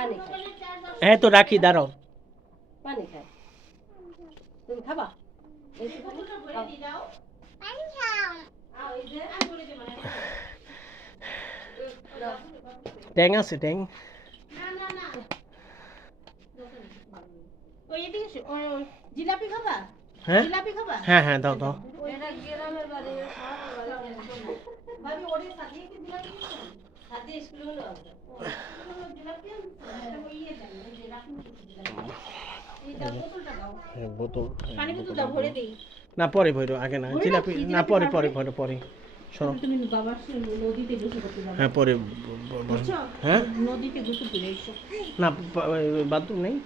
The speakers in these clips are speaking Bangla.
পানি খায়। হ্যাঁ তো রাখি, দাঁড়াও। পানি খায়। তুমি খাবা? ট্যাং আছে, ট্যাং। জিলাপি খাবা? হ্যাঁ জিলাপি খাবা? হ্যাঁ হ্যাঁ, দাও দাও। ভাবি ওরে সাথে কি জিলাপি খাবে? সাথে স্কুলে হলো আছে। জিলাপি ওই ইয়ে দেন, ওই যে রাখুন জিলাপি। এই দাও, বোতলটা দাও। বোতল, পানি বোতল দাও, ভরে দেই। না পরে ভরো, আগে না। জিলাপি না, পরে পরে পরে পরে শোনো। তুমি বাবার নদীতে গোসল করতে যাবে। হ্যাঁ পরে। বুঝছো? হ্যাঁ নদীতে গোসল করে এসো। না, বাথরুম নেই।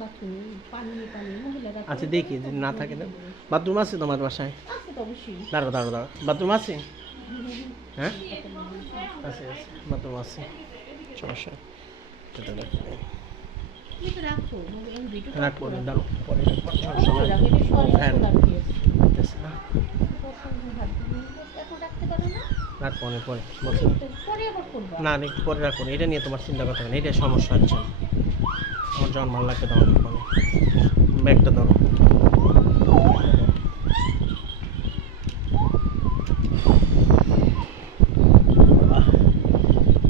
বাথরুম পানি পানি মহিলারা। আচ্ছা দেখি, যদি না থাকে না। বাথরুম আছে তোমার বাসায়? আছে তো অবশ্যই। দাঁড়াও দাঁড়াও দাঁড়াও, বাথরুম আছে? হ্যাঁ আছে, আছে, বাথরুম আছে, সমস্যা নেই। এটা দেখো। তুমি তো রাখো, এই ভিডিওটা রাখবো, দাঁড়াও পরে রাখবো, সমস্যা রাখো, নেই। এটা সরে হ্যাঁ, রাখো। আছে না? এখন রাখতে পারো না? রাখবো অনেক পরে, বলছি। পরে আবার করবা। না রে, পরে রাখবো না, এটা নিয়ে তোমার চিন্তা করতে হবে না, এটা সমস্যা হচ্ছে। আমার যখন ভালো লাগবে তখন রাখবো না। ব্যাগটা ধরো।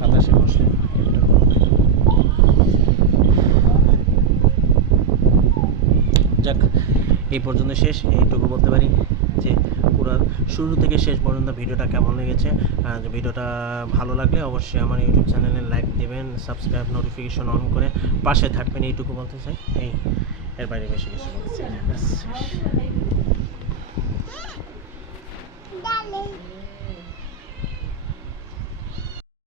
বাতাসে বসে একটা গরম। যাক, এই পর্যন্ত শেষ। এইটুকু বলতে পারি যে পুরো শুরু থেকে শেষ পর্যন্ত ভিডিওটা কেমন লেগেছে। ভিডিওটা ভালো লাগলে অবশ্যই আমার ইউটিউব চ্যানেলে লাইক দেবেন, সাবস্ক্রাইব, নোটিফিকেশন অন করে পাশে থাকবেন, এইটুকু বলতে চাই। এর বাইরে বেশি কিছু বলতে চাই না।